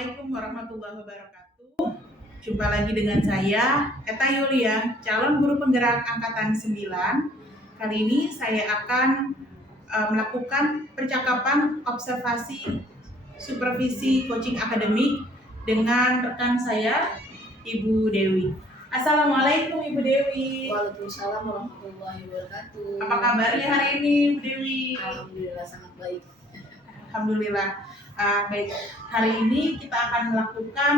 Assalamualaikum warahmatullahi wabarakatuh. Jumpa lagi dengan saya, Eta Yulia, calon guru penggerak Angkatan 9. Kali ini saya akan melakukan percakapan observasi supervisi coaching akademik dengan rekan saya, Ibu Dewi. Assalamualaikum Ibu Dewi. Waalaikumsalam warahmatullahi wabarakatuh. Apa kabarnya hari ini Ibu Dewi? Alhamdulillah sangat baik. Alhamdulillah. Baik, hari ini kita akan melakukan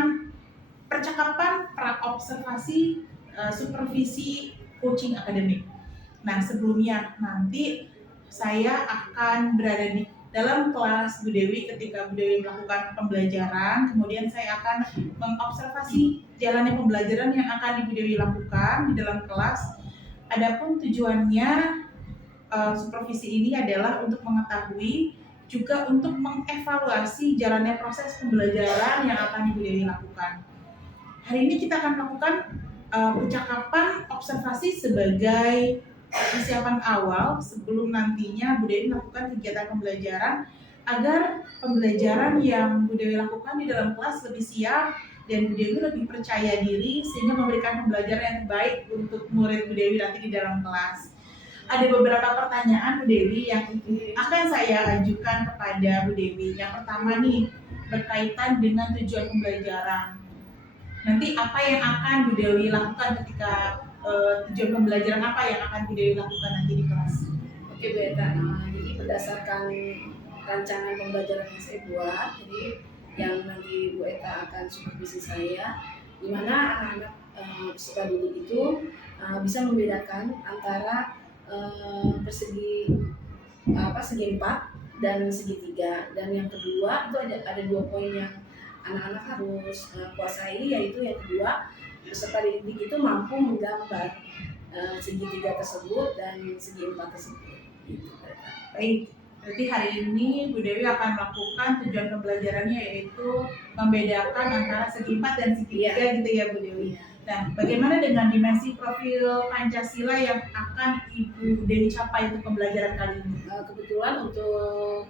percakapan praobservasi supervisi coaching akademik. Nah, sebelumnya nanti saya akan berada di dalam kelas Bu Dewi ketika Bu Dewi melakukan pembelajaran, kemudian saya akan mengobservasi jalannya pembelajaran yang akan Ibu Dewi lakukan di dalam kelas. Adapun tujuannya supervisi ini adalah untuk mengetahui juga untuk mengevaluasi jalannya proses pembelajaran yang akan Ibu Dewi lakukan. Hari ini kita akan melakukan percakapan observasi sebagai persiapan awal sebelum nantinya Bu Dewi melakukan kegiatan pembelajaran agar pembelajaran yang Bu Dewi lakukan di dalam kelas lebih siap dan Bu Dewi lebih percaya diri sehingga memberikan pembelajaran yang terbaik untuk murid Bu Dewi nanti di dalam kelas. Ada beberapa pertanyaan Bu Dewi yang akan saya ajukan kepada Bu Dewi. Yang pertama nih, berkaitan dengan tujuan pembelajaran. Nanti apa yang akan Bu Dewi lakukan ketika tujuan pembelajaran apa yang akan Bu Dewi lakukan nanti di kelas? Oke Bu Eta, jadi berdasarkan rancangan pembelajaran yang saya buat, jadi yang nanti Bu Eta akan supervisi saya, di mana anak-anak peserta didik itu bisa membedakan antara segi 4 dan segitiga, dan yang kedua itu ada 2 poin yang anak-anak harus kuasai, yaitu yang kedua peserta didik itu mampu menggambar segitiga tersebut dan segi 4 tersebut. Baik, berarti hari ini Bu Dewi akan melakukan tujuan pembelajarannya yaitu membedakan antara segi 4 dan segitiga gitu ya Bu Dewi. Nah, bagaimana dengan dimensi profil Pancasila yang akan Ibu Dewi capai untuk pembelajaran kali ini? Kebetulan untuk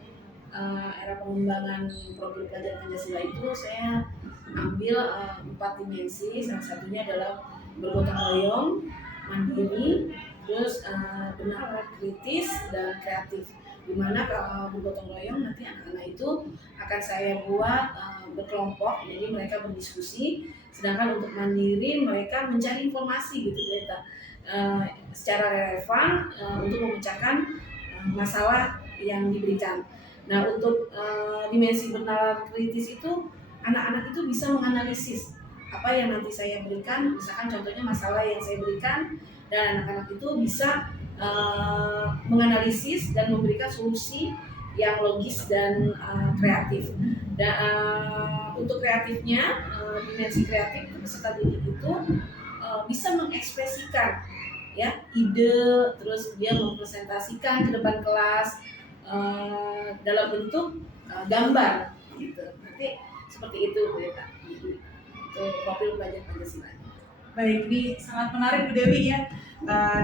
era pengembangan profil pelajaran Pancasila itu saya ambil 4 dimensi. Salah satunya adalah bergotong royong, mandiri, terus benar kritis dan kreatif. Dimana bergotong royong nanti anak-anak itu akan saya buat berkelompok, jadi mereka berdiskusi. Sedangkan untuk mandiri mereka mencari informasi gitu kita secara relevan untuk memecahkan masalah yang diberikan. Nah, untuk dimensi bernalar kritis itu anak-anak itu bisa menganalisis apa yang nanti saya berikan, misalkan contohnya masalah yang saya berikan, dan anak-anak itu bisa menganalisis dan memberikan solusi yang logis dan kreatif. Dan untuk kreatifnya, dimensi kreatif itu peserta didik itu bisa mengekspresikan ya ide, terus dia mempresentasikan ke depan kelas dalam bentuk gambar gitu. Nanti seperti itu ya, untuk profil pelajar Pancasila. Baik, ini sangat menarik Bu Dewi ya.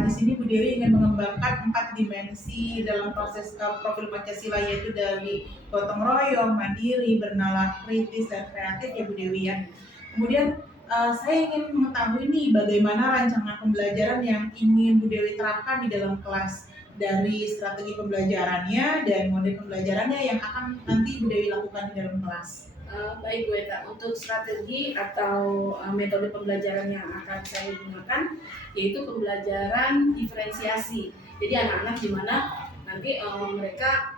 Di sini Bu Dewi ingin mengembangkan 4 dimensi dalam proses profil Pancasila, yaitu dari gotong royong, mandiri, bernalar kritis, dan kreatif ya Bu Dewi ya. Kemudian saya ingin mengetahui nih bagaimana rancangan pembelajaran yang ingin Bu Dewi terapkan di dalam kelas, dari strategi pembelajarannya dan model pembelajarannya yang akan nanti Bu Dewi lakukan di dalam kelas. Baik Bu Eta, untuk strategi atau metode pembelajaran yang akan saya gunakan yaitu pembelajaran diferensiasi. Jadi anak-anak gimana nanti mereka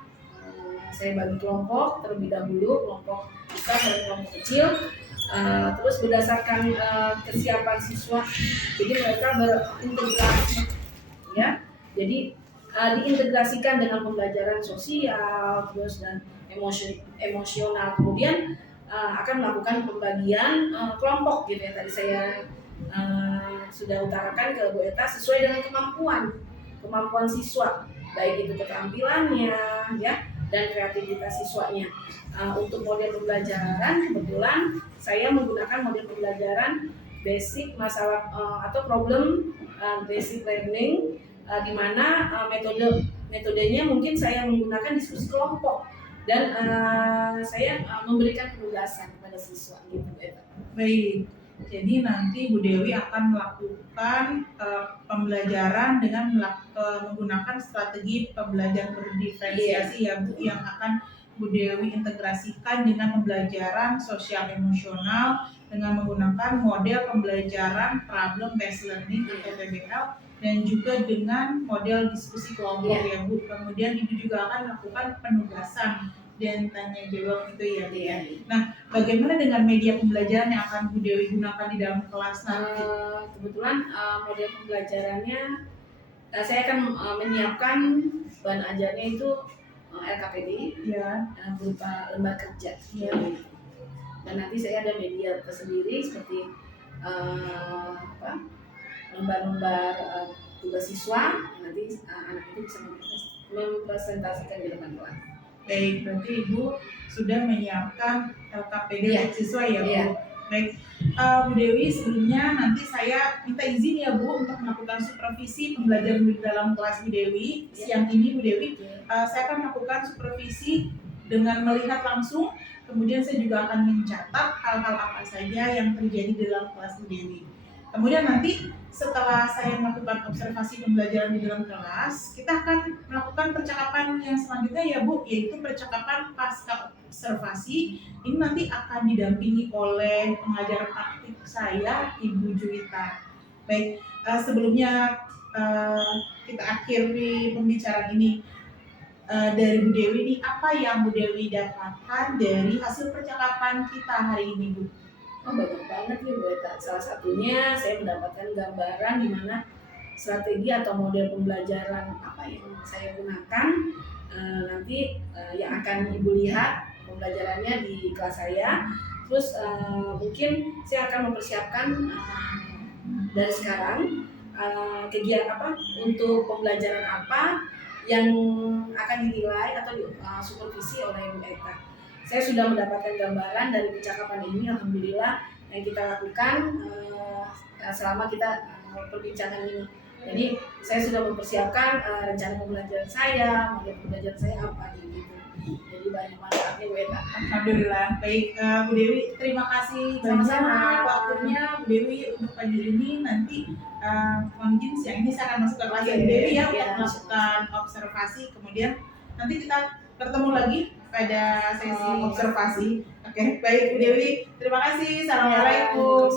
saya bagi kelompok terlebih dahulu, kelompok besar dan kelompok kecil, terus berdasarkan kesiapan siswa, jadi mereka berintegrasi ya. Jadi diintegrasikan dengan pembelajaran sosial, terus dan emosional. Kemudian akan melakukan pembagian kelompok gitu ya, tadi saya sudah utarakan ke Bu Eta sesuai dengan kemampuan siswa, baik itu keterampilannya ya dan kreativitas siswanya. Untuk model pembelajaran kebetulan saya menggunakan model pembelajaran basic masalah atau problem basic learning, di mana metodenya mungkin saya menggunakan diskusi kelompok. dan saya memberikan penugasan kepada siswa gitu Bu Eta. Baik, jadi nanti Bu Dewi akan melakukan pembelajaran dengan menggunakan strategi pembelajaran berdiferensiasi ya Bu, yang akan Bu Dewi integrasikan dengan pembelajaran sosial emosional dengan menggunakan model pembelajaran problem based learning atau PBL dan juga dengan model diskusi kelompok ya Bu. Kemudian Ibu juga akan melakukan penugasan dan tanya jawab itu ya Bu ya. Nah, bagaimana dengan media pembelajaran yang akan Bu Dewi gunakan di dalam kelas nanti? Kebetulan model pembelajarannya saya akan menyiapkan bahan ajarnya itu LKPD Ya. berupa lembar kerja. Ya. Dan nanti saya ada media tersendiri seperti lembar-lembar tugas siswa. Nanti anak itu bisa mempresentasikan di depan kelas. Baik, berarti Ibu sudah menyiapkan LKPD untuk siswa ya Bu? Baik, Bu Dewi sebelumnya nanti saya minta izin ya Bu untuk melakukan supervisi pembelajaran di dalam kelas Bu Dewi. Siang ini Bu Dewi, saya akan melakukan supervisi dengan melihat langsung, kemudian saya juga akan mencatat hal-hal apa saja yang terjadi di dalam kelas Bu Dewi. Kemudian nanti setelah saya melakukan observasi pembelajaran di dalam kelas, kita akan melakukan percakapan yang selanjutnya ya Bu, yaitu percakapan pasca observasi. Ini nanti akan didampingi oleh pengajar praktik saya, Ibu Juwita. Baik, sebelumnya kita akhiri pembicaraan ini. Dari Bu Dewi ini, apa yang Bu Dewi dapatkan dari hasil percakapan kita hari ini Bu? Oh, banyak banget ya Bu Eta. Salah satunya saya mendapatkan gambaran di mana strategi atau model pembelajaran apa yang saya gunakan nanti yang akan Ibu lihat pembelajarannya di kelas saya. Terus mungkin saya akan mempersiapkan dari sekarang kegiatan apa untuk pembelajaran apa yang akan dinilai atau supervisi oleh Bu Eta. Saya sudah mendapatkan gambaran dari percakapan ini, alhamdulillah yang kita lakukan selama kita perbincangan ini. Jadi saya sudah mempersiapkan rencana pembelajaran saya, model pembelajaran saya apa gitu. Jadi banyak manfaatnya Bu Eta. Alhamdulillah. Baik, Bu Dewi, terima kasih sama-sama waktunya Bu Dewi untuk pagi ini. Nanti mungkin siang ini saya akan masuk ke kelas Bu Dewi ya untuk melakukan observasi. Kemudian nanti kita bertemu lagi pada sesi observasi. Oke, baik Bu Dewi, terima kasih. Assalamualaikum.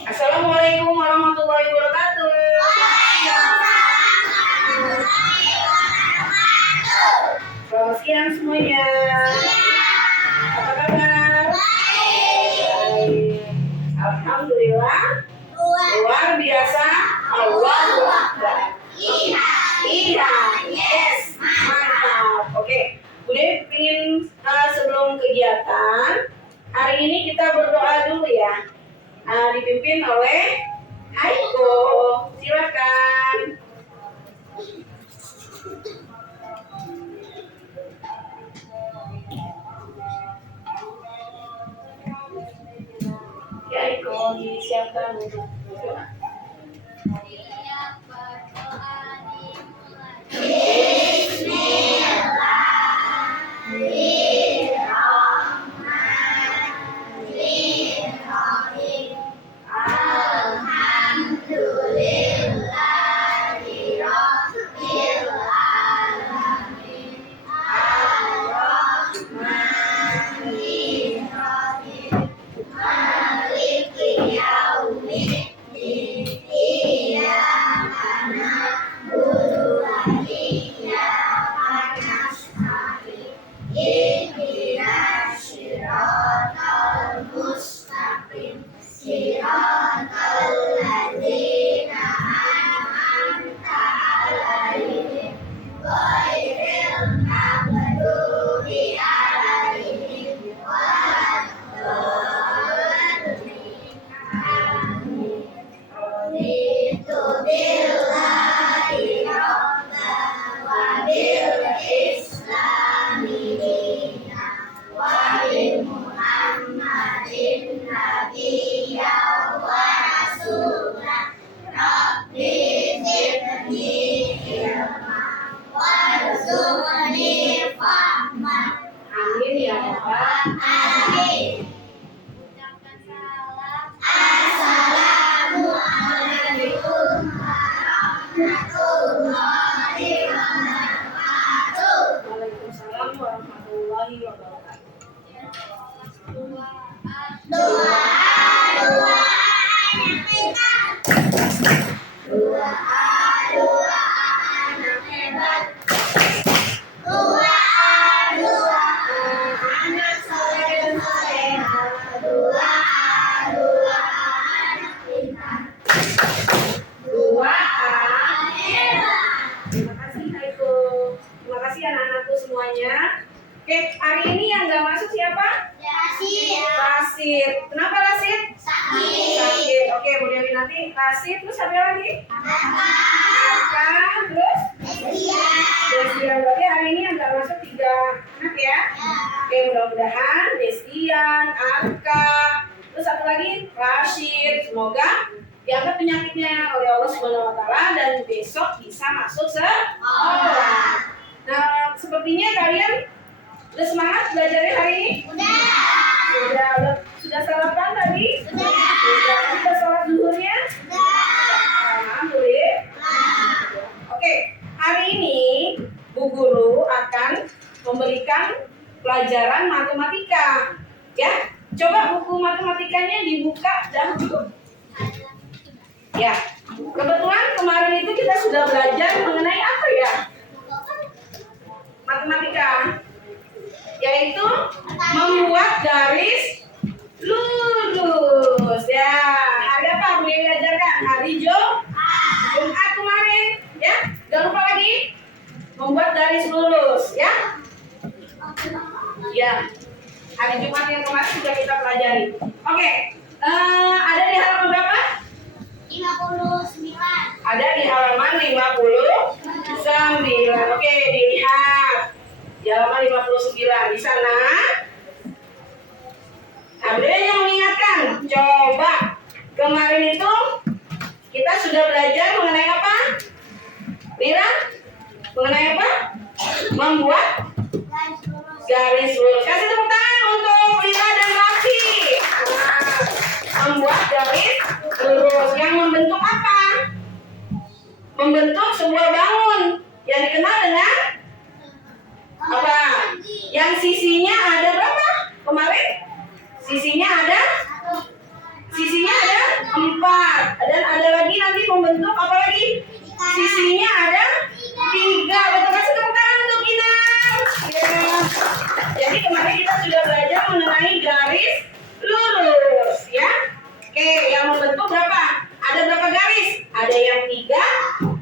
Assalamualaikum warahmatullahi wabarakatuh. Selamat siang semuanya. Apa kabar? Baik. Alhamdulillah. Luar biasa. Allahu Akbar. Iya, yes, mantap. Oke, Bu Dewi ingin sebelum kegiatan hari ini kita berdoa dulu ya. Dipimpin oleh Haiko. Silakan. Ya Haiko disiapkan untuk berdoa. warahmatullahi wabarakatuh. Terima kasih Haiko. Terima kasih anak-anakku semuanya. Oke, hari ini yang nggak masuk siapa? Rasid. Kenapa Rasid? Sakit. Oke, Bu Dewi nanti Rasid, terus siapa lagi? Aka, terus? Destian. Berarti hari ini yang nggak masuk 3 anak ya? Oke, mudah-mudahan Destian, Aka, terus satu lagi Rashid. Semoga diangkat penyakitnya oleh Allah Subhanahu wa taala dan besok bisa masuk sekolah. Nah, sepertinya kalian udah semangat belajarnya hari ini? Sudah sarapan tadi? Sudah sholat zuhurnya? Alhamdulillah. Oke, hari ini Bu Guru akan memberikan pelajaran matematika. Ya, coba buku matematikanya dibuka dahulu. Ya, kebetulan kemarin itu kita sudah belajar mengenai apa ya? Matematika, yaitu membuat garis lurus. Ya, hari apa boleh diajarkan? Hari Jumat kemarin, ya. Jangan lupa lagi membuat garis lurus, ya. Ya, hari Jumat yang kemarin sudah kita pelajari. Oke, ada di halaman berapa? 59. Ada di halaman 59. Oke, dilihat. Di halaman 59 di sana. Ada yang mengingatkan. Coba kemarin itu kita sudah belajar mengenai apa? Mira? Mengenai apa? Membuat garis lurus. Kasih tepuk tangan untuk Mira dan Raffi. Membuat garis lurus yang membentuk apa? Membentuk sebuah bangun yang dikenal dengan apa? Yang sisinya ada berapa? Kemarin sisinya ada 4 dan ada lagi nanti membentuk apa lagi? Sisinya ada 3. Betul, kasih tepuk tangan untuk Ina. Ya. Jadi kemarin kita sudah belajar mengenai garis lurus, ya. Oke, yang membentuk berapa? Ada berapa garis? Ada yang 3,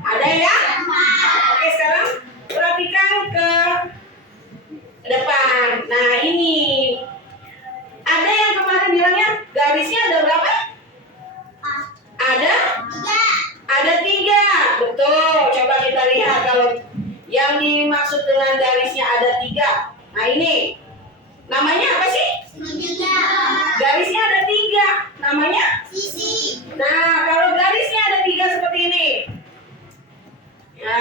ada yang 4. Oke, sekarang perhatikan ke depan. Nah, ini ada yang kemarin bilangnya garisnya ada berapa? Ada 3. Betul. Coba kita lihat kalau yang dimaksud dengan garisnya ada 3. Nah, ini namanya apa sih? Garisnya ada 3. Namanya? Sisi. Nah, kalau garisnya ada 3 seperti ini. Ya.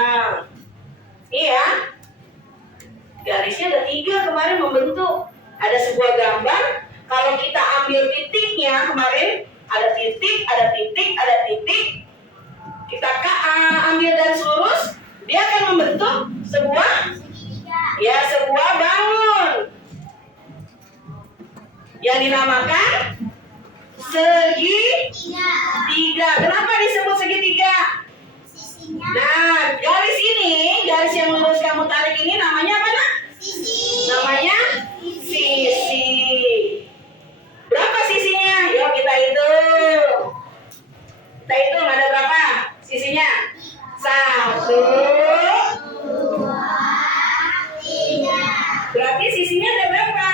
Iya. Garisnya ada 3 kemarin membentuk. Ada sebuah gambar. Kalau kita ambil titiknya kemarin, ada titik, ada titik, ada titik. Kita ambil garis lurus, dia akan membentuk sebuah bangun yang dinamakan segitiga. Kenapa disebut segitiga? Nah, garis ini, garis yang lurus kamu tarik ini namanya apa, Nak? Namanya sisi. Berapa sisinya? Yuk kita hitung. Kita hitung ada berapa sisinya? 1, 2, 3. Berarti sisinya ada berapa?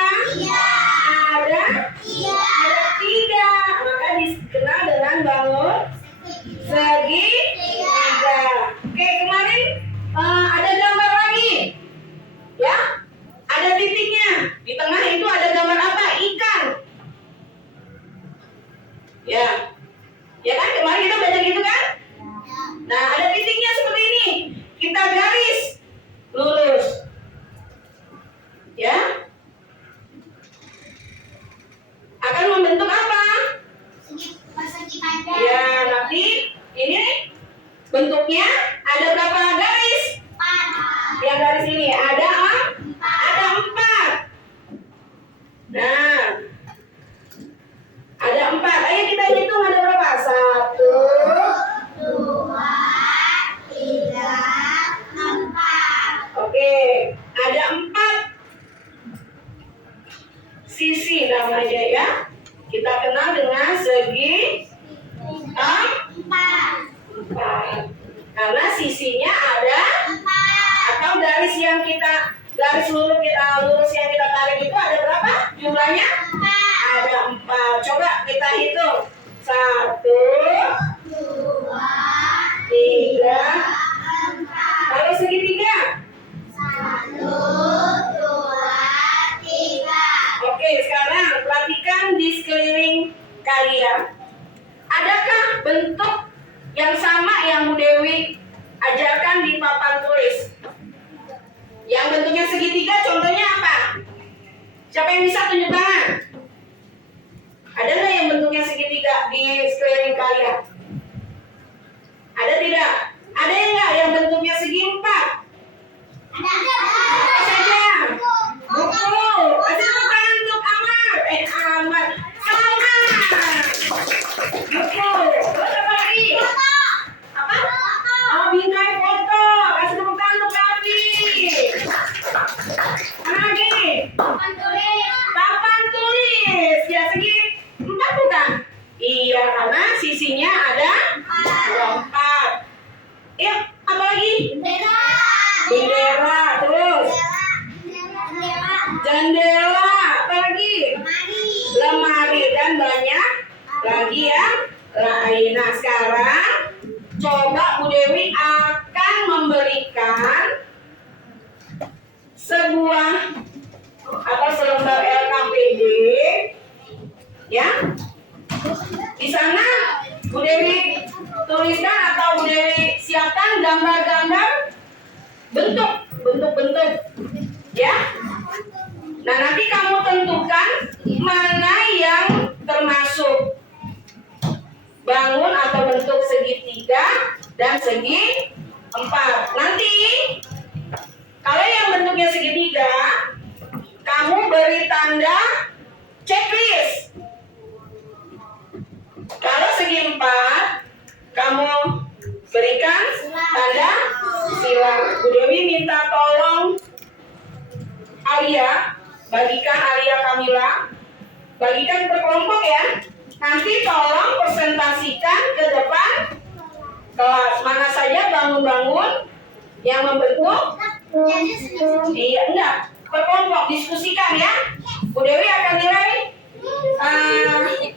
Ada 3. Maka dikenal dengan bangun segitiga. Oke, kemarin ada gambar lagi. Ya? Ada titiknya. Di tengah itu ada gambar apa? Ikan. Ya. Ya kan? Kemarin kita belajar gitu kan? Nah, ada titiknya seperti ini. Kita garis lurus. Ya. remaja ya. Kita kenal dengan segi Empat. 4. Karena sisinya ada, Empat. atau garis yang kita lurus yang kita tarik itu ada berapa jumlahnya? Ada 4. Coba kita hitung. 1, 2, 3. empat. Kalau segitiga. 1, 2, 3. Oke, sekarang perhatikan di sekeliling kalian. Adakah bentuk yang sama yang Bu Dewi ajarkan di papan tulis? Yang bentuknya segitiga contohnya apa? Siapa yang bisa tunjuk tangan? Ada nggak yang bentuknya segitiga di sekeliling kalian? Ada tidak? Ada yang nggak yang bentuknya segi 4? Apa saja? Buku. Kasih tepuk tangan untuk Amar. Amar. Amar. Buku. Terus apa lagi? Apa? Oh, bingkai foto. Kasih tepuk tangan untuk Rafi. Mana lagi? Papan tulis. Ya, segi 4 bukan? Iya, karena sisinya ada 4. Ya, apa lagi? Bendera. Terus jendela. Apa lagi? Lemari dan banyak lagi yang lain. Nah, sekarang coba Bu Dewi akan memberikan sebuah atau selembar LKPD ya. Di sana Bu Dewi tuliskan atau Bu Dewi siapkan gambar-gambar bentuk-bentuk ya. Nah, nanti kamu tentukan mana yang termasuk bangun atau bentuk segitiga dan segi 4. Nanti kalau yang bentuknya segitiga, kamu beri tanda checklist. Kalau segi 4, kamu berikan tanda silang. Bu Dewi minta tolong Alia, bagikan Alia Kamila, bagikan per kelompok ya. Nanti tolong presentasikan ke depan kelas. Mana saja bangun-bangun yang membentuk. Iya, enggak. Per kelompok diskusikan ya. Bu Dewi akan nilai.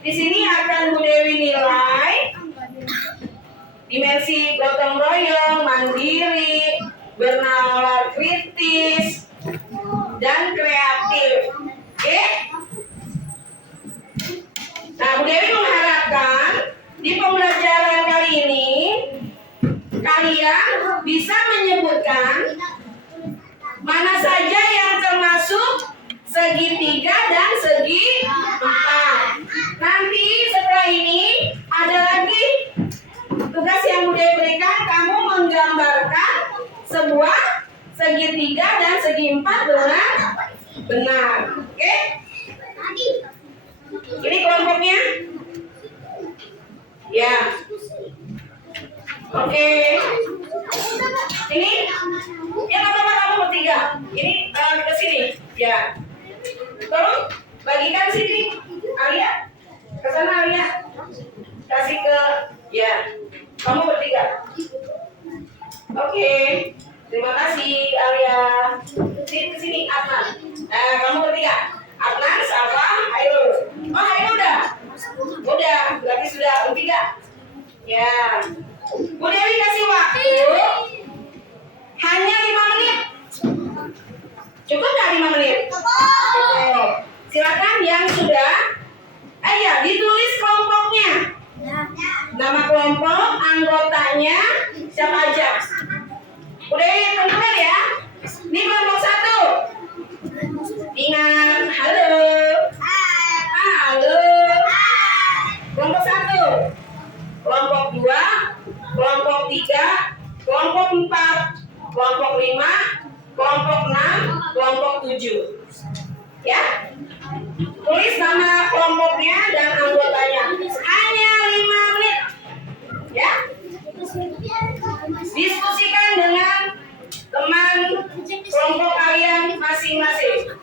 Di sini akan Bu Dewi nilai dimensi gotong royong, mandiri, bernalar kritis, dan kreatif. Oke? Nah, Bu Dewi mengharapkan di pembelajaran kali ini kalian bisa menyebutkan mana saja yang termasuk segitiga dan segi 4. Nanti setelah ini ada lagi tugas yang Bu Dewi berikan, kamu menggambarkan sebuah segitiga dan segi 4 dengan benar. Oke? Ini kelompoknya? Ya. Oke. Ini? Ya, apa-apa kamu bertiga. Ini ke sini. Ya. Tolong bagikan sini. Alia. Ke sana Alia. Kasih ke ya. Kamu bertiga. Oke. Terima kasih Alia. Sini ke sini Adnan. Nah, kamu bertiga. Adnan, Safa, Hairul. Oh, Hairul udah? Udah, berarti sudah bertiga. Ya. Bu Dewi kasih waktu hanya 5 menit. Cukup nggak 5 menit? Cukup. Silakan yang sudah. Ya, ditulis kelompoknya. Nama kelompok, anggotanya, siapa aja. Udah tentukan ya. Ini kelompok 1. Ingat, halo. Halo. Kelompok 1. Kelompok 2. Kelompok 3. Kelompok 4. Kelompok 5. Kelompok 6. Kelompok 7. Ya. Tulis nama kelompoknya dan anggotanya. Hanya 5 menit. Ya. Diskusikan dengan teman kelompok kalian masing-masing.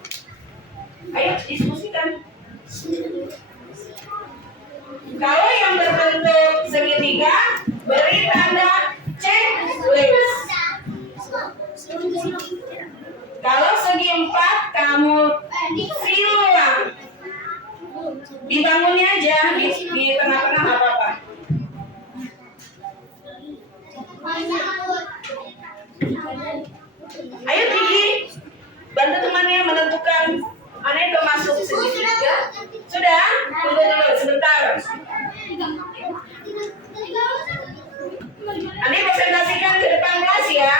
Ayo diskusikan. Kalau yang berbentuk segitiga, beri tanda checklist. Kalau segi empat, kamu fill ulang. Dibangunnya aja di tengah-tengah apa-apa. Ayo Tigi, bantu temannya menentukan mana yang udah masuk segitiga. Sudah? Tunggu dulu sebentar. Nanti presentasikan ke depan kelas ya.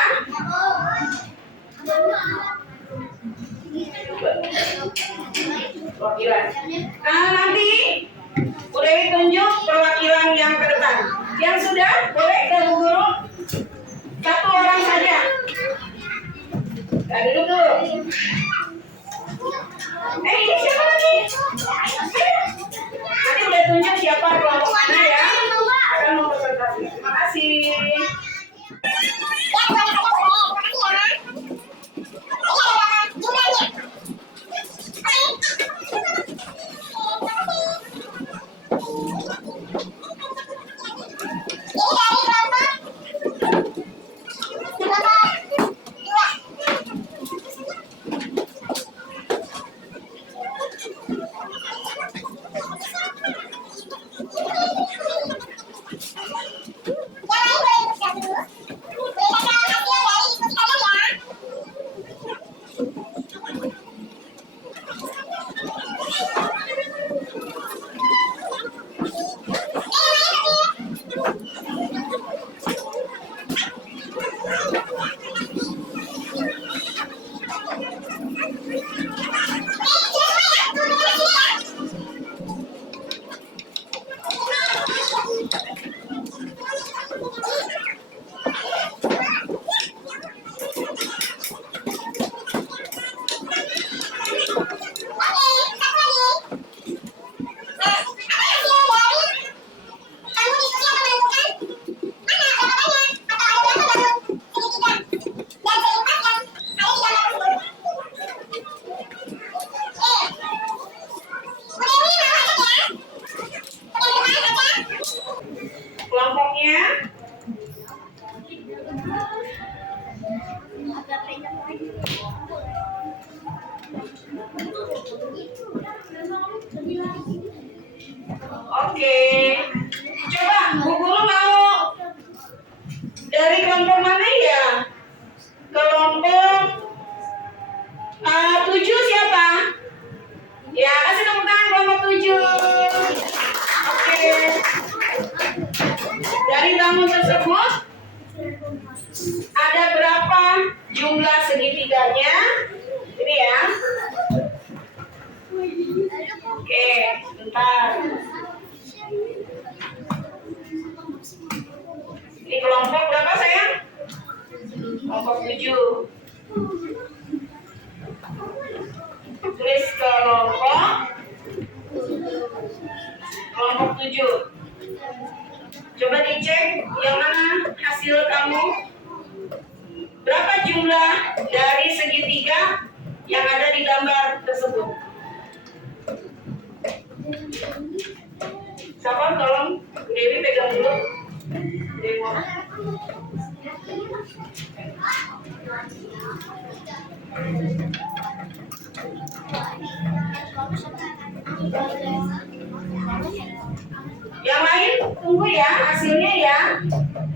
Perwakilan. Nah, nanti udah tunjuk perwakilan yang ke depan. Yang sudah boleh ke Bu Guru. Satu orang saja. Nah, duduk dulu. Ini siapa lagi? Nanti udah tunjuk siapa kelompok mana ya. Akan mempresentasi. Terima kasih. Kelompoknya oke. Coba Bu Guru mau dari kelompok mana ya? Kelompok 7 siapa? Ya, kasih tepuk tangan kelompok 7. Oke. Dari tamu tersebut ada berapa jumlah segitiganya? Ini ya. Oke, bentar. Ini kelompok berapa sayang? Kelompok 7. Tulis kelompok 7. Coba dicek yang mana hasil kamu. Berapa jumlah dari segitiga yang ada di gambar tersebut? Siapa tolong Bu Dewi pegang dulu. Dewi. Yang lain tunggu ya hasilnya ya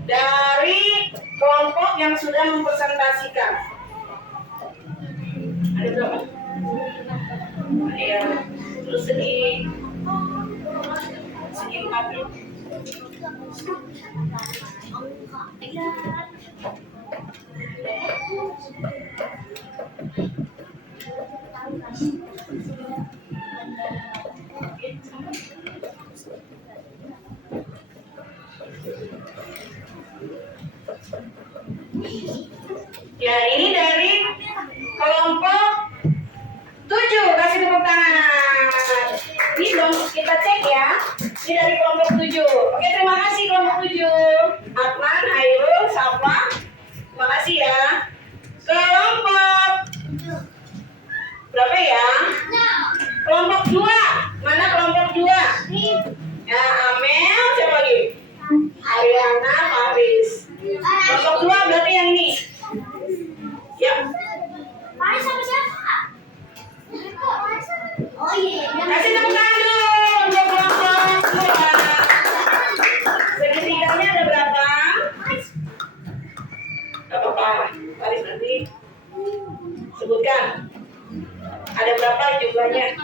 dari kelompok yang sudah mempresentasikan. Ada berapa? Ya, terus segi 4. Ya, ini dari kelompok 7. Kasih tepuk tangan. Ini dong kita cek ya. Ini dari kelompok 7. Oke, terima kasih kelompok 7. Atman, Hairul, Safa. Terima kasih ya. Kelompok berapa ya? Kelompok 2. Mana kelompok 2? Ya, Amel, siapa lagi? Ariana, Faris. Kelompok 2 berarti yang ini. Ya. Paris sama siapa? Oh iya. Kasih tepuk tangan dulu untuk kelompok 2. Segitiganya ada berapa? Gak apa-apa, Faris nanti sebutkan. Ada berapa jumlahnya?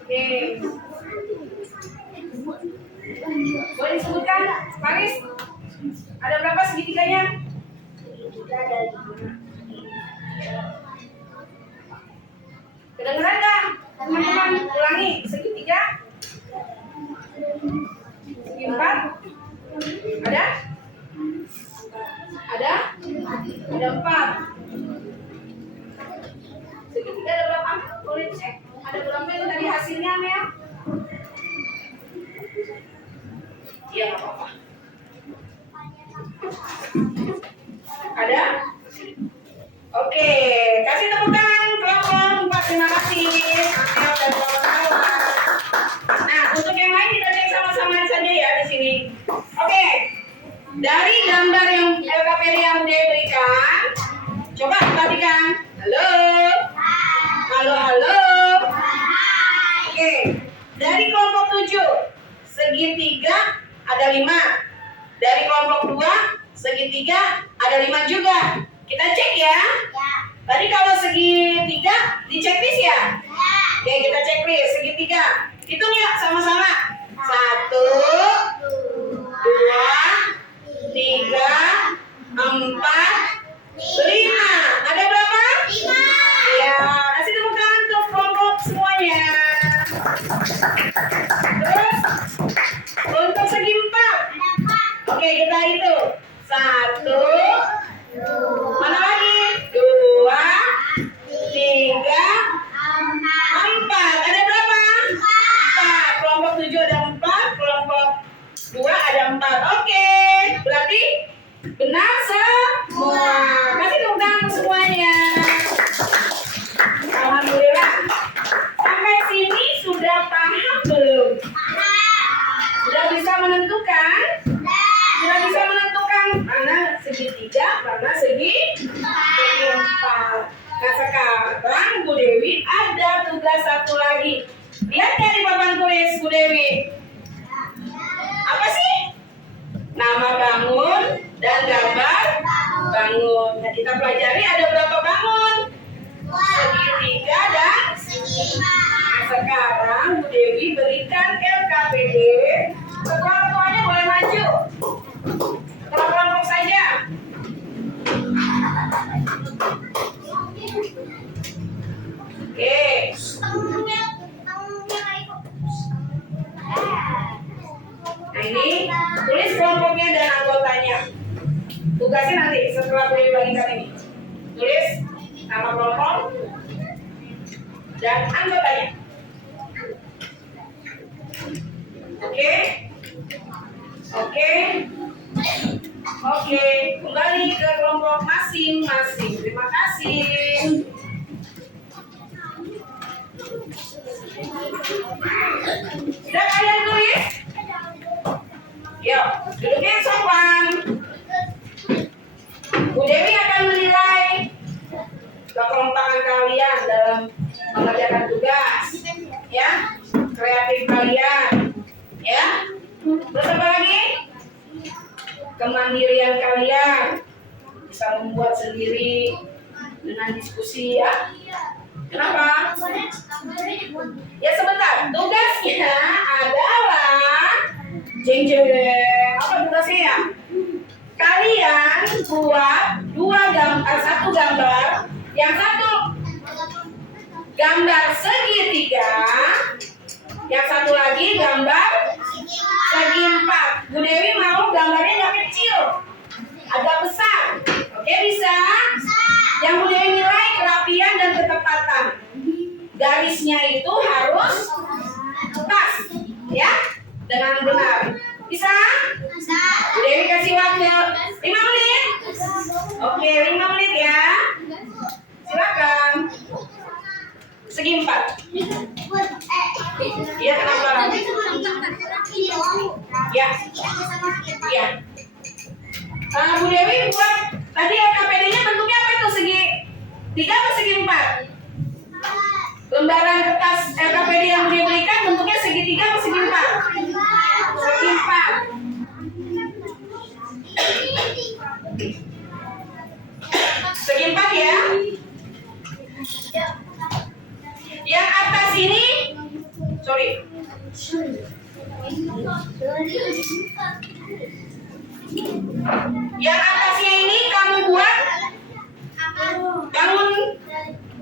Oke. Boleh disebutkan, Faris? Ada berapa segitiganya? Kedengeran nggak? Teman-teman ulangi. Segitiga? Segi 4? Ada? Ada? Ada 4. Segitiga ada berapa? Boleh cek. Ada berapa itu dari hasilnya, Mel? Iya, nggak apa-apa. Ada? Oke, kasih tepuk tangan kelompok 4. Terima kasih. Amel dan kawan-kawan. Nah, untuk yang lain kita cek sama-sama saja ya di sini. Oke, dari gambar yang LKPD yang udah berikan, coba perhatikan. Halo, halo, halo. Oke, dari kelompok 7, segitiga ada 5. Dari kelompok 2, segitiga ada 5 juga. Kita cek ya. Tadi kalau segitiga di checklist ya. Oke, kita checklist segitiga. Hitung ya sama-sama. 1, 2, 3, 4, 5. Ada berapa? 5. Ya, kasih tepuk tangan untuk kelompok semuanya. Terus untuk segi 4. Oke, kita hitung. 1, mana lagi? 2, 3, 4. Ada berapa? 4. Kelompok 7 ada 4, kelompok 2 ada 4. Oke, berarti benar semua. Kasih tepuk tangan semuanya. Alhamdulillah. Sampai sini sudah paham belum? Sudah bisa menentukan? Sudah bisa menentukan mana segitiga, mana segi 4. Nah, sekarang Bu Dewi ada tugas satu lagi. Lihat nggak di papan tulis Bu Dewi? Apa sih? Nama bangun dan gambar bangun. Nah, kita pelajari ada berapa bangun? Segitiga dan nah, sekarang Bu Dewi berikan LKPD. Ketua-ketuanya boleh maju. Kelompok saja. Oke. Nah, ini tulis kelompoknya dan anggotanya. Tugasnya nanti setelah Bu Dewi bagikan ini. Tulis nama kelompok dan anggotanya. Oke. Oke. Oke, kembali ke kelompok masing-masing. Terima kasih. Sudah kalian tulis? Yuk, duduknya sopan. Bu Dewi akan menilai kekompakan kalian dalam mengerjakan tugas, ya, kreatif kalian, ya. Terus apa lagi? Kemandirian kalian, bisa membuat sendiri dengan diskusi, ya. Kenapa? Ya sebentar, tugasnya adalah jeng-jeng. Apa tugasnya ya? Kalian buat satu gambar, yang satu gambar segitiga, yang satu lagi gambar segi 4. Bu Dewi mau gambarnya nggak kecil, agak besar. Oke, bisa? Yang Bu Dewi nilai kerapian dan ketepatan. Garisnya itu harus kertas, ya, dengan benar. Bisa? Dewi kasih waktu 5 menit. Oke, 5 menit ya. Silakan. Segi 4. Iya, kenapa lagi? Ya. Iya. Bu Dewi buat tadi LKPD-nya bentuknya apa itu? Segi 3 atau segi 4? Lembaran kertas LKPD yang Bu Dewi berikan bentuknya segi 3 atau segi 4? Segi 4. Segi 4 ya. Yang atas ini, sorry. Yang atasnya ini kamu buat bangun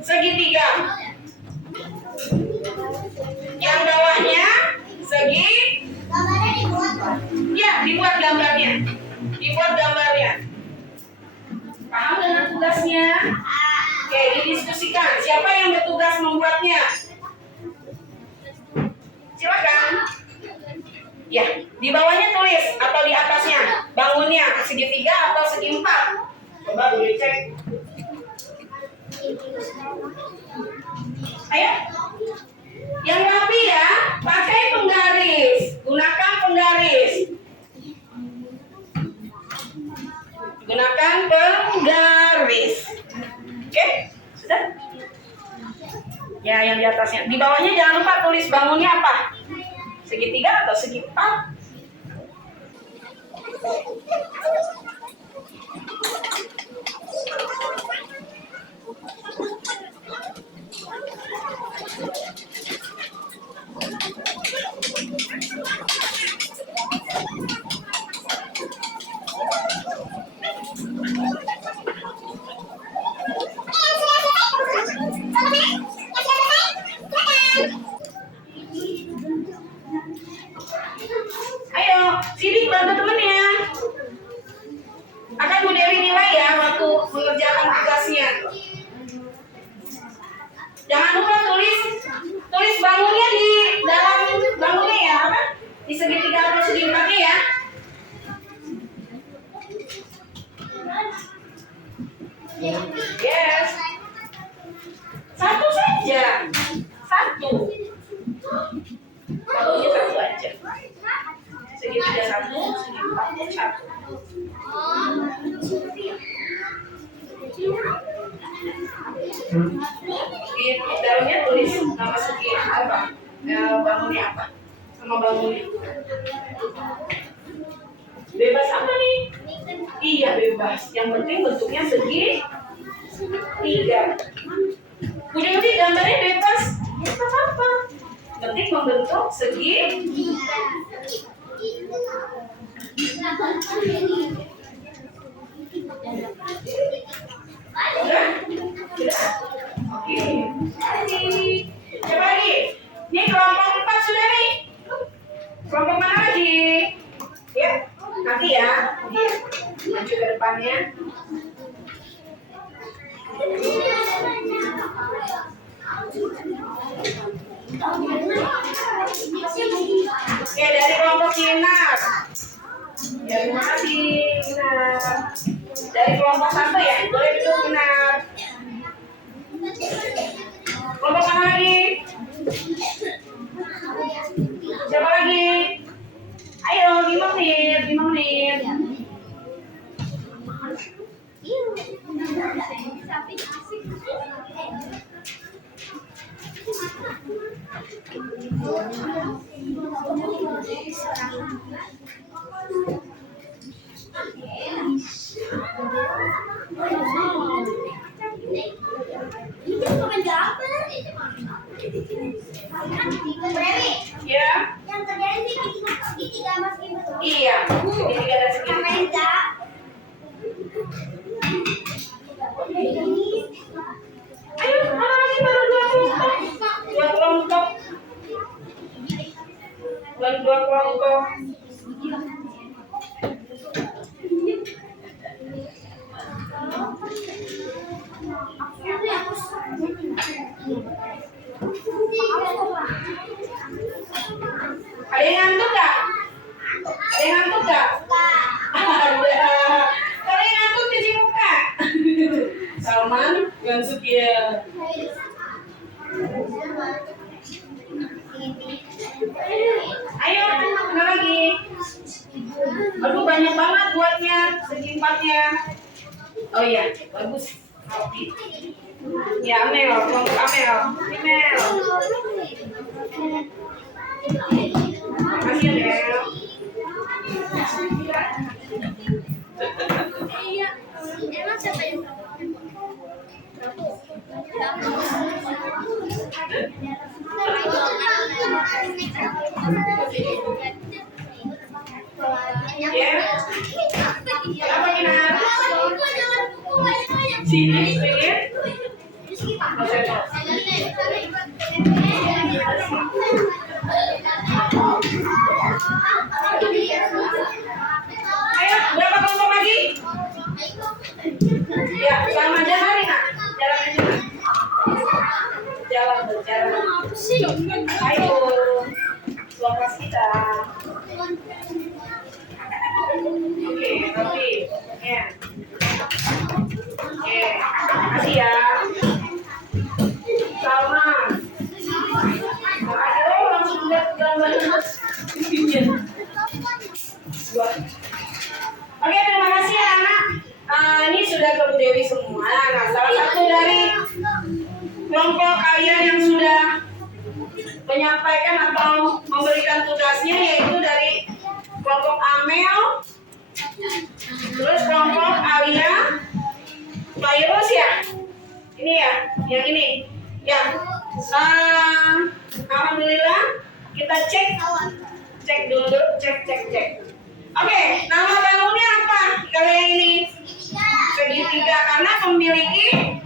segitiga. Yang bawahnya segi, ya, dibuat gambarnya. Dibuat gambarnya. Paham dengan tugasnya? Oke, didiskusikan. Siapa yang bertugas membuatnya? Silakan. Ya, di bawahnya tulis atau di atasnya bangunnya segitiga atau segi 4. Coba boleh cek. Ayo. Yang rapi ya, pakai penggaris. Gunakan penggaris. Gunakan penggaris. Oke, sudah? Ya, yang di atasnya. Di bawahnya jangan lupa tulis bangunnya apa? Segitiga atau segi 4? Ayo, Sidik bantu temennya. Akan Bu Dewi nilai ya waktu mengerjakan tugasnya. Jangan lupa tulis bangunnya di dalam bangunnya ya, apa? Di segitiga atau segi 4-nya ya. Yes. Satu saja. Satu. Bangunnya satu aja. Segitiga 1, segi 4 1. Di dalamnya tulis nama segi apa, bangunnya apa, sama bangunnya. Bebas apa nih? Iya bebas. Yang penting bentuknya segi 3. Udah lebih gambarnya bebas, ya apa-apa. Penting membentuk segi 3. Udah? Oke. Coba lagi. Ini kelompok 4 sudah nih. Kelompok mana lagi? Ya, nanti ya. Maju ke depannya. Oke, dari kelompok Kinar. Dari mana Kinar? Dari kelompok 1 ya, boleh duduk Kinar. Kelompok mana lagi? Siapa lagi? Ayo, 5 menit, 5 menit. Ya. Yang terjadi di segitiga meski betul. Iya, segitiga dan segitiga. Ayo, mana lagi baru 2 kelompok? 2 kelompok. Dan 2 kelompok. Ada yang ngantuk nggak? Ada yang ngantuk nggak? Udah. Kalau yang ngantuk cuci muka. Salman, Gansukia. Ayo, mana lagi? Aduh, banyak banget buatnya, segi empatnya. Oh iya, bagus. Ya, Amel, kelompok Amel. Amel. Makasih, Amel. Emang siapa yang Ya. Apa Kinar? Sini, pengen? Ayo, berapa kelompok lagi? Ya, selamat jalan nih, Nak. Jalan aja. Jalan berjalan. Ayo, kelompok kita. Oke, tapi ya. Oke, makasih ya. Salma. Ayo, langsung lihat gambar. Oke, terima kasih ya anak. Ini sudah ke Bu Dewi semua. Nah, salah satu dari kelompok kalian yang sudah menyampaikan atau memberikan tugasnya yaitu dari kelompok Amel, terus kelompok Alia, Virus ya. Ini ya, yang ini. Ya. Alhamdulillah kita cek dulu, cek. Oke, nama bangunnya apa? Kalian ini segitiga karena memiliki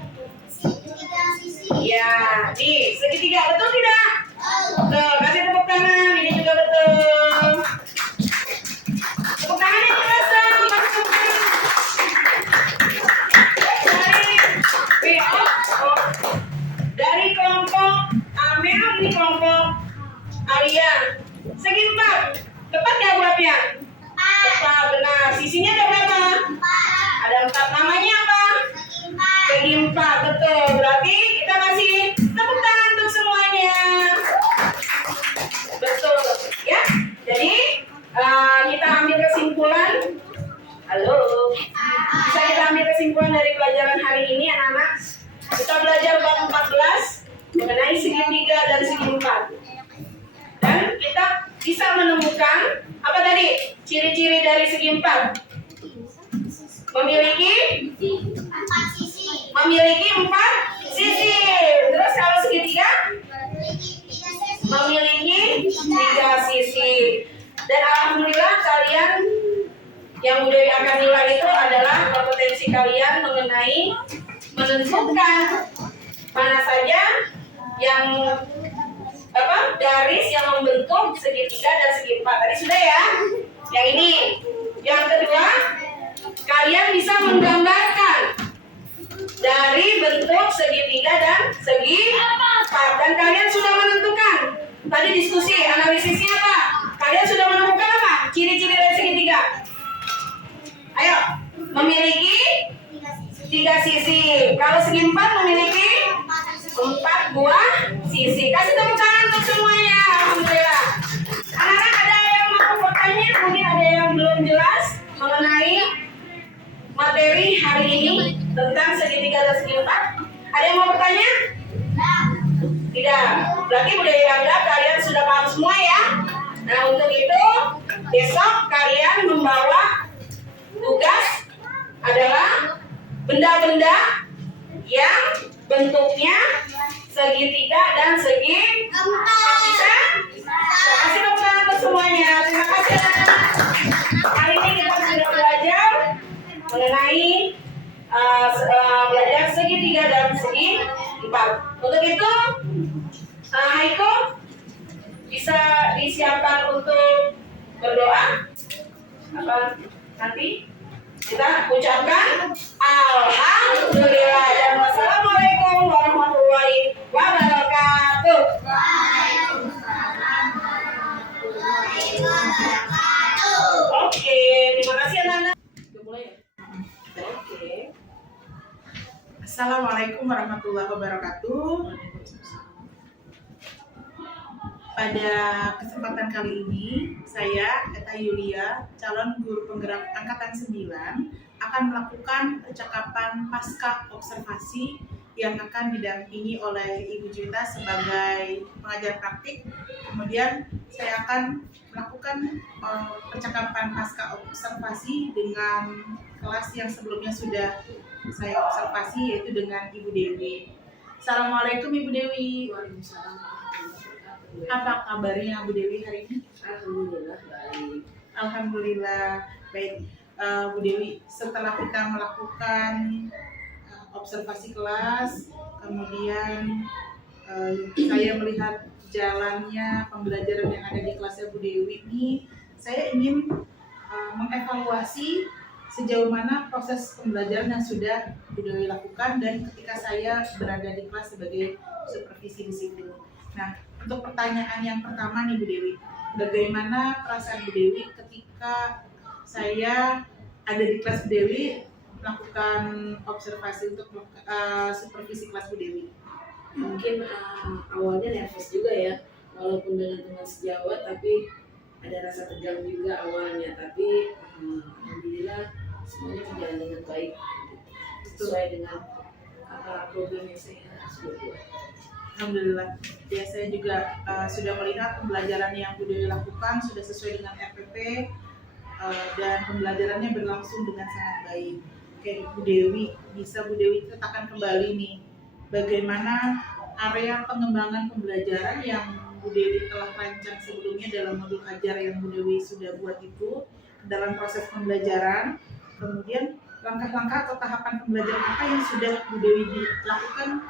ya, nih segitiga, betul tidak? Betul, kasih tepuk tangan, ini juga betul. Tepuk tangan yang keras dong, dari kelompok Amel, ini kelompok Alia. Segi 4, tepat nggak buatnya? Tepat, benar. Sisinya ada berapa? Ada 4. Namanya apa? Segi 4, betul. Berarti kita kasih tepuk tangan untuk semuanya. Betul, ya. Jadi kita ambil kesimpulan. Halo. Bisa kita ambil kesimpulan dari pelajaran hari ini, anak-anak. Kita belajar bab 14 mengenai segitiga dan segi 4. Dan kita bisa menemukan apa tadi? Ciri-ciri dari segi 4. Memiliki 4 sisi. Terus kalau segitiga memiliki 3 sisi. Dan alhamdulillah kalian yang udah akan nilai itu adalah kompetensi kalian mengenai menentukan mana saja yang garis yang membentuk segitiga dan segi 4. Tadi sudah ya. Yang ini. Yang kedua, kalian bisa menggambarkan dari bentuk segitiga dan segi 4. Dan kalian sudah menentukan. Tadi diskusi, analisisnya apa? Kalian sudah menemukan apa? Ciri-ciri dari segitiga. Ayo, memiliki 3 sisi. Kalau segi 4 memiliki 4 buah sisi. Kasih tepuk tangan untuk semuanya. Alhamdulillah. Anak-anak ada yang mau bertanya? Mungkin ada yang belum jelas mengenai materi hari ini tentang segitiga dan segi 4. Ada yang mau bertanya? Tidak. Berarti udah dianggap kalian sudah paham semua ya. Nah, untuk itu besok kalian membawa tugas adalah benda-benda yang bentuknya segitiga dan segi 4. Bisa? Kasih tepuk tangan untuk semuanya. Terima kasih. Hari ini kita sudah belajar mengenai belajar segitiga dan segi 4. Untuk itu, Haiko bisa disiapkan untuk berdoa. Apa nanti kita ucapkan alhamdulillah dan wassalamualaikum warahmatullahi wabarakatuh. Oke, terima kasih anak-anak. Udah mulai ya? Oke. Assalamualaikum warahmatullahi wabarakatuh. Pada kesempatan kali ini, saya, Eta Yulia, calon guru penggerak Angkatan 9, akan melakukan percakapan pasca observasi yang akan didampingi oleh Ibu Juwita sebagai pengajar praktik. Kemudian saya akan melakukan percakapan pasca observasi dengan kelas yang sebelumnya sudah saya observasi, yaitu dengan Ibu Dewi. Assalamualaikum Ibu Dewi. Waalaikumsalam warahmatullahi wabarakatuh. Apa kabarnya Bu Dewi hari ini? Alhamdulillah baik. Alhamdulillah baik. Bu Dewi, setelah kita melakukan observasi kelas, kemudian saya melihat jalannya pembelajaran yang ada di kelasnya Bu Dewi ini, saya ingin mengevaluasi sejauh mana proses pembelajaran yang sudah Bu Dewi lakukan dan ketika saya berada di kelas sebagai supervisi di situ. Nah, untuk pertanyaan yang pertama nih Bu Dewi, bagaimana perasaan Bu Dewi ketika saya ada di kelas Bu Dewi melakukan observasi untuk supervisi kelas Bu Dewi? Mungkin awalnya nervous juga ya, walaupun dengan teman sejawat, tapi ada rasa tegang juga awalnya. Tapi alhamdulillah semuanya berjalan dengan baik, sesuai dengan program yang saya sudah buat. Alhamdulillah. Ya, saya juga sudah melihat pembelajaran yang Bu Dewi lakukan sudah sesuai dengan RPP dan pembelajarannya berlangsung dengan sangat baik. Oke, Bu Dewi, bisa Bu Dewi ceritakan kembali nih bagaimana area pengembangan pembelajaran yang Bu Dewi telah rancang sebelumnya dalam modul ajar yang Bu Dewi sudah buat itu dalam proses pembelajaran, kemudian langkah-langkah atau tahapan pembelajaran apa yang sudah Bu Dewi lakukan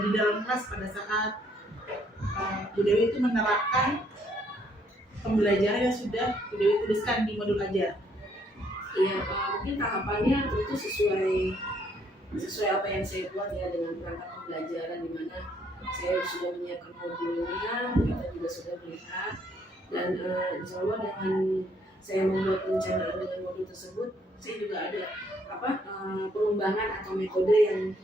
di dalam kelas pada saat Bu Dewi itu menerapkan pembelajaran yang sudah Bu Dewi tuliskan di modul ajar. Iya, mungkin tahapannya tentu sesuai apa yang saya buat ya, dengan perangkat pembelajaran di mana saya sudah menyiapkan modulnya, kita juga sudah melihat, dan insya Allah dengan saya membuat perencanaan dengan modul tersebut, saya juga ada pengembangan atau metode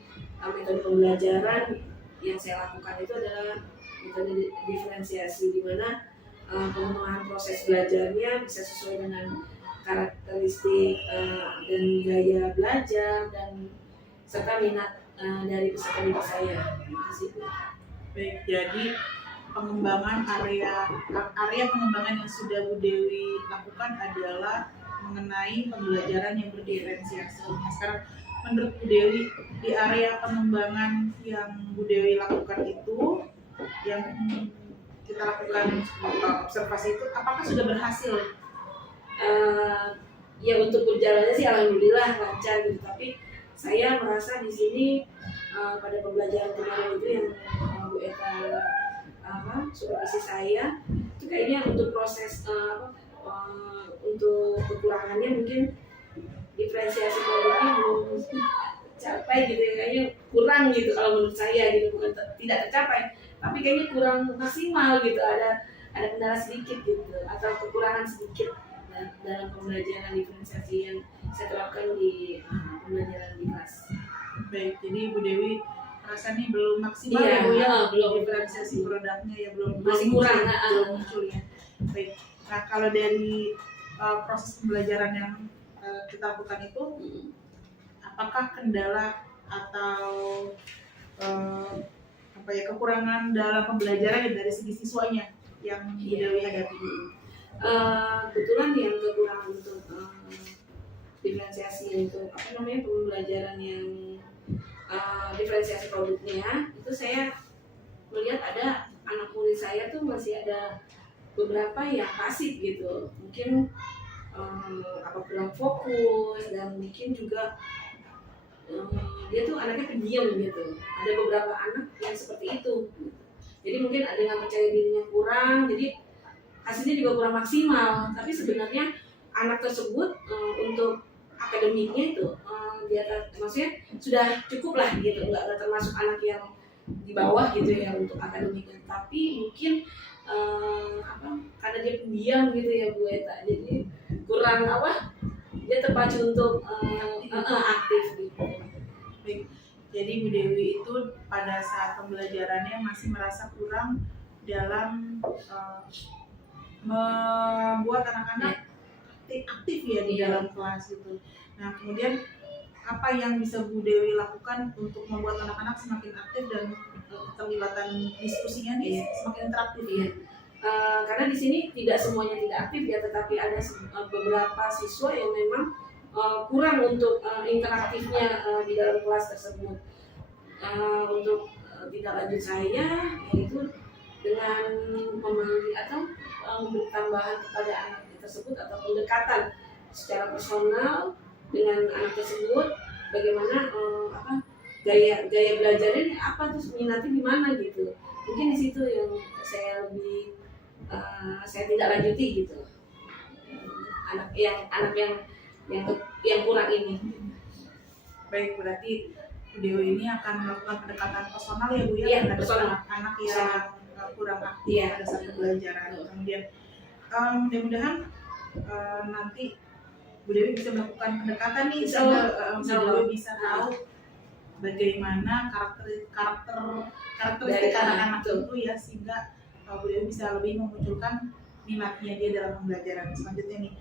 pembelajaran yang saya lakukan itu adalah metode diferensiasi, di mana pengembangan proses belajarnya bisa sesuai dengan karakteristik dan gaya belajar dan serta minat dari peserta didik saya. Baik, jadi pengembangan area pengembangan yang sudah Bu Dewi lakukan adalah mengenai pembelajaran yang berdiferensiasi. Nah, sekarang menurut Bu Dewi, di area pengembangan yang Bu Dewi lakukan itu, yang kita lakukan observasi itu, apakah sudah berhasil? Ya, untuk berjalannya sih alhamdulillah lancar gitu, tapi saya merasa di sini pada pembelajaran kemarin itu yang Bu Eta supervisi saya itu kayaknya untuk proses untuk kekurangannya mungkin diferensiasi produknya belum capai gitu ya, kayaknya kurang gitu kalau menurut saya gitu, bukan tidak tercapai tapi kayaknya kurang maksimal gitu, ada kendala sedikit gitu atau kekurangan sedikit dalam pembelajaran diferensiasi yang saya terapkan di pembelajaran di kelas. Baik, jadi Bu Dewi rasanya belum maksimal ya Bu ya, belum diferensiasi produknya ya belum masih kurang, belum muncul ya. Baik, nah kalau dari proses pembelajaran yang kita lakukan itu, apakah kendala atau kekurangan dalam pembelajaran dari segi siswanya yang Bu Dewi hadapi? Kebetulan yang kekurangan untuk diferensiasi untuk pembelajaran yang diferensiasi produknya itu, saya melihat ada anak murid saya tuh masih ada beberapa yang pasif gitu, mungkin kurang fokus, dan mungkin juga dia tuh anaknya pendiam gitu. Ada beberapa anak yang seperti itu, jadi mungkin ada yang percaya dirinya kurang, jadi hasilnya juga kurang maksimal. Tapi sebenarnya anak tersebut untuk akademiknya itu di atas, maksudnya sudah cukup lah gitu, nggak termasuk anak yang di bawah gitu ya untuk akademiknya, tapi mungkin karena dia pendiam gitu ya Bu Eta, jadi kurang dia terpacu untuk aktif gitu. Baik. Jadi Bu Dewi itu pada saat pembelajarannya masih merasa kurang dalam membuat anak-anak aktif ya di dalam kelas itu. Nah, kemudian apa yang bisa Bu Dewi lakukan untuk membuat anak-anak semakin aktif dan keterlibatan diskusinya nih semakin interaktif? Iya. Karena di sini tidak semuanya tidak aktif ya, tetapi ada beberapa siswa yang memang kurang untuk interaktifnya di dalam kelas tersebut. Untuk tidak lanjut saya yaitu dengan memanggil atau memberi tambahan kepada anak tersebut atau pendekatan secara personal dengan anak tersebut, bagaimana gaya belajarnya apa, terus minatnya di mana gitu. Mungkin di situ yang saya lebih saya tidak lanjuti gitu. Anak yang kurang ini. Baik, berarti Bu Dewi ini akan melakukan pendekatan personal ya Bu ya, Iya, terhadap personal. anak-anak yang kurang aktif Iya. pada saat pembelajaran. Kemudian mudah-mudahan nanti Bu Dewi bisa melakukan pendekatan nih sehingga Bu Dewi bisa tahu bagaimana karakteristik Dari anak-anak anak, itu ya, sehingga Bu Dewi bisa lebih memunculkan minatnya dia dalam pembelajaran. Selanjutnya nih,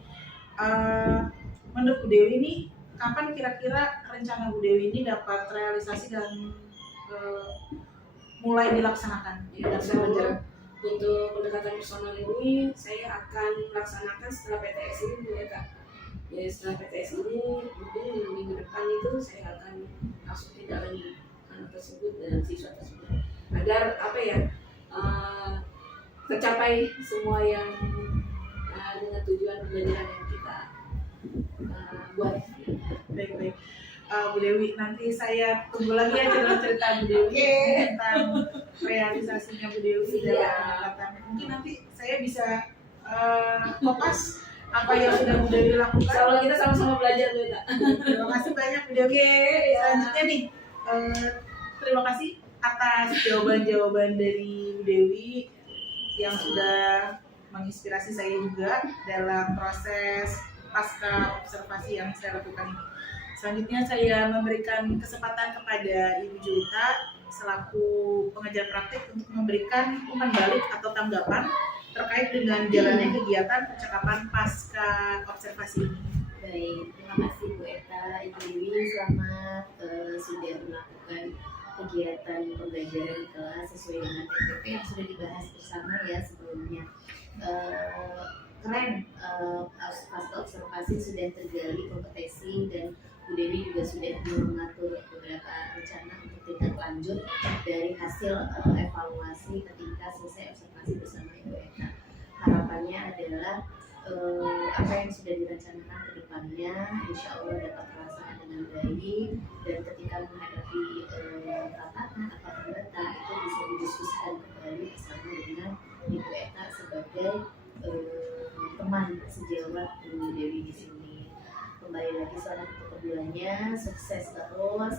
menurut Bu Dewi nih, kapan kira-kira rencana Bu Dewi ini dapat realisasi dan mulai dilaksanakan dalam pembelajaran? Untuk pendekatan personal ini saya akan melaksanakan setelah PTS ini Bu ya Kak. Jadi setelah PTS ini mungkin minggu depan itu saya akan langsung tidak lagi anak tersebut dan siswa tersebut agar tercapai semua yang dengan tujuan pembelajaran yang kita buat. Baik. Bu Dewi, nanti saya tunggu lagi ya cerita Bu Dewi tentang realisasinya Bu Dewi dalam pendekatan. Mungkin nanti saya bisa kopas apa yang sudah Bu Dewi lakukan. Insya kita sama-sama belajar Bu Eta. Terima kasih banyak Bu Dewi. Selanjutnya nih, terima kasih atas jawaban-jawaban dari Bu Dewi yang sudah menginspirasi saya juga dalam proses pasca observasi yang saya lakukan ini. Selanjutnya saya memberikan kesempatan kepada Ibu Julita selaku pengajar praktik untuk memberikan umpan balik atau tanggapan terkait dengan jalannya kegiatan percakapan pasca observasi ini. Baik, terima kasih Bu Eta, Ibu Dewi, selamat sudah melakukan kegiatan pembelajaran di kelas sesuai dengan TPP yang sudah dibahas bersama ya sebelumnya. Keren, pasca observasi sudah tergali kompetensi dan Bu Dewi juga sudah mengatur beberapa rencana untuk tindak lanjut dari hasil evaluasi ketika selesai observasi bersama Ibu Eta. Harapannya adalah apa yang sudah direncanakan ke depannya insya Allah dapat terlaksana dengan baik, dan ketika menghadapi tantangan atau hambatan itu bisa didiskusikan kembali bersama dengan Ibu Eta sebagai teman sejawat Bu Dewi di sini. Kembali lagi selamat untuk keduanya, sukses terus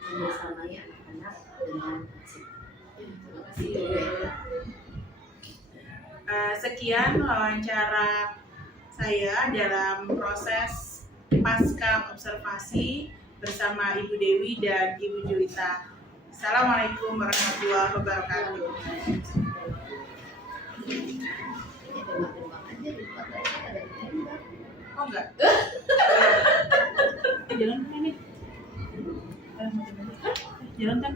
membersamai anak-anak dengan asik. Terima kasih Bu Eta. Sekian wawancara saya dalam proses pasca observasi bersama Ibu Dewi dan Ibu Julita. Assalamualaikum warahmatullahi wabarakatuh. Oh enggak? Jalan kan ini? Jalan kan?